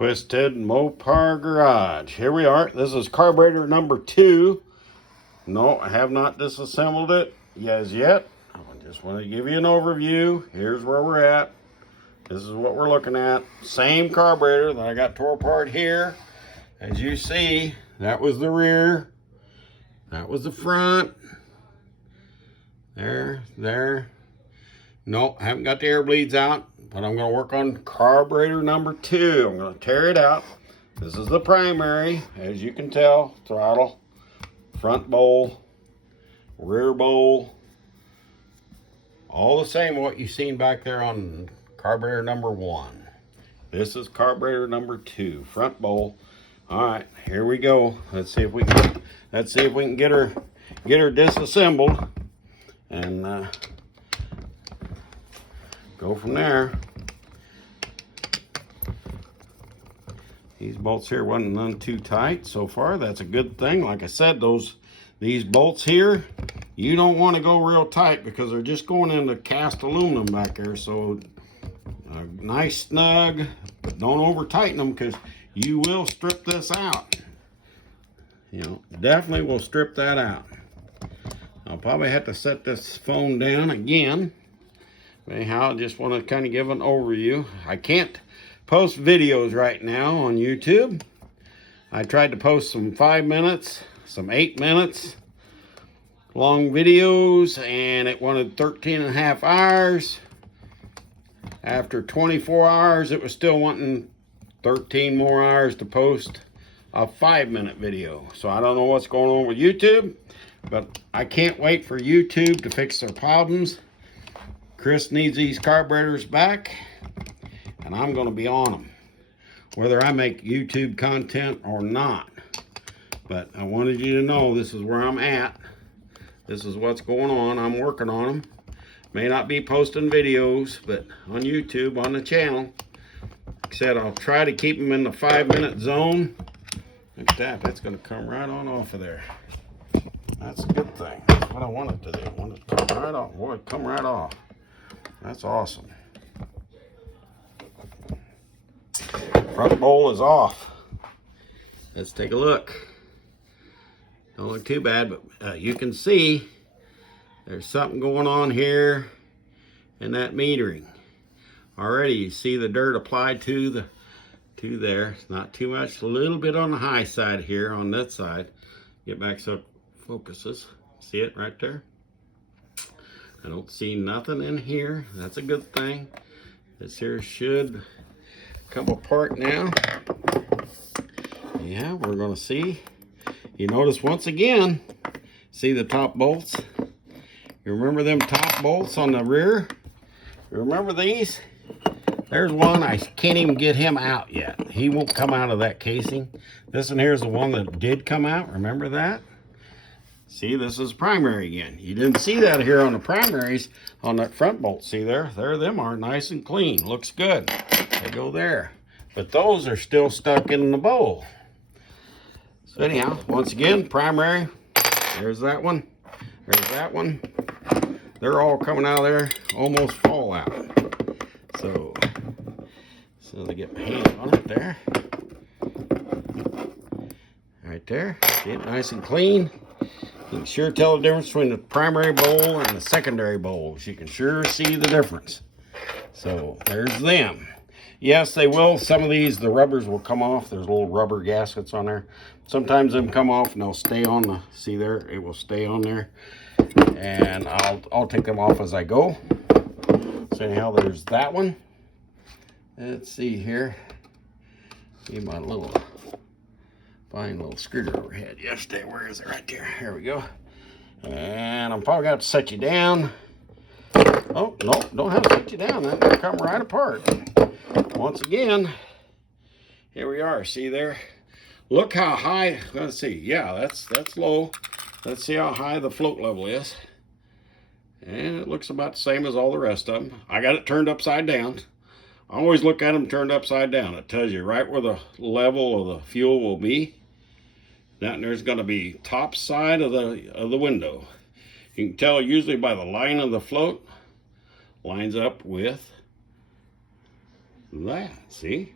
Twisted Mopar Garage. Here we are. This is carburetor number 2. No, I have not disassembled it as yet. I just want to give you an overview. Here's where we're at. This is what we're looking at. Same carburetor that I got tore apart here. As you see, that was the rear. That was the front. There. No, I haven't got the air bleeds out, but I'm going to work on carburetor number 2. I'm going to tear it out. This is the primary, as you can tell. Throttle, front bowl, rear bowl. All the same what you've seen back there on carburetor number 1. This is carburetor number 2, front bowl. All right, here we go. Let's see if we can get her disassembled and go from there. These bolts here wasn't none too tight so far. That's a good thing. Like I said, these bolts here, you don't want to go real tight because they're just going into cast aluminum back there. So nice snug, but don't over tighten them because you will strip this out. You know, definitely will strip that out. I'll probably have to set this phone down again. Anyhow, I just want to kind of give an overview. I can't post videos right now on YouTube. I tried to post some 5 minutes, some 8 minutes long videos, and it wanted 13.5 hours. After 24 hours, it was still wanting 13 more hours to post a 5-minute video. So I don't know what's going on with YouTube, but I can't wait for YouTube to fix their problems. Chris needs these carburetors back, and I'm going to be on them, whether I make YouTube content or not. But I wanted you to know this is where I'm at. This is what's going on. I'm working on them. May not be posting videos, but on YouTube, on the channel. Like I said, I'll try to keep them in the 5-minute zone. Look at that. That's going to come right on off of there. That's a good thing. That's what I wanted to do. I wanted to come right off. Boy, come right off. That's awesome. Front bowl is off. Let's take a look. Don't look too bad, but you can see there's something going on here in that metering. Already you see the dirt applied to there. It's not too much, a little bit on the high side here on that side. Get back so it focuses. See it right there? I don't see nothing in here. That's a good thing. This here should come apart now. Yeah, we're gonna see. You notice once again, see the top bolts? You remember them top bolts on the rear? You remember these? There's one, I can't even get him out yet. He won't come out of that casing. This one here is the one that did come out, remember that? See, this is primary again. You didn't see that here on the primaries on that front bolt. See there? There them are, nice and clean. Looks good. They go there. But those are still stuck in the bowl. So anyhow, once again, primary. There's that one. There's that one. They're all coming out of there, almost fall out. So they get my hand on it there. Right there. See it nice and clean. You can sure tell the difference between the primary bowl and the secondary bowls. You can sure see the difference. So there's them. Yes, they will. Some of these, the rubbers will come off. There's little rubber gaskets on there. Sometimes them come off and they'll stay on the, see there? It will stay on there. And I'll take them off as I go. So anyhow, there's that one. Let's see here. See my little fine little screwdriver head yesterday. Where is it? Right there. Here we go. And I'm probably got to set you down. Oh, no, don't have to set you down. That will come right apart. Once again, here we are. See there? Look how high. Let's see. Yeah, that's low. Let's see how high the float level is. And it looks about the same as all the rest of them. I got it turned upside down. I always look at them turned upside down. It tells you right where the level of the fuel will be. Then there's going to be top side of the window. You can tell usually by the line of the float lines up with that. See,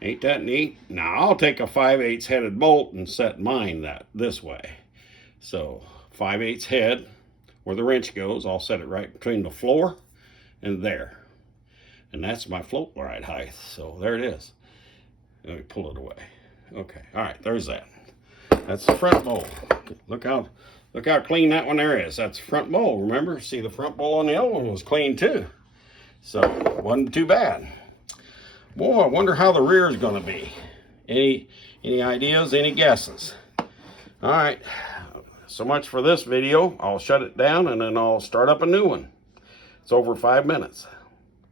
Ain't that neat? Now I'll take a 5/8 headed bolt and set mine this way. So 5/8 head, where the wrench goes, I'll set it right between the floor and there. And that's my float ride height. So there it is. Let me pull it away. Okay, all right, there's that. That's the front bowl. Look how clean that one there is. That's the front bowl, remember? See, the front bowl on the other one was clean too. So, wasn't too bad. Boy, I wonder how the rear is gonna be. Any ideas, any guesses? All right, so much for this video. I'll shut it down and then I'll start up a new one. It's over 5 minutes.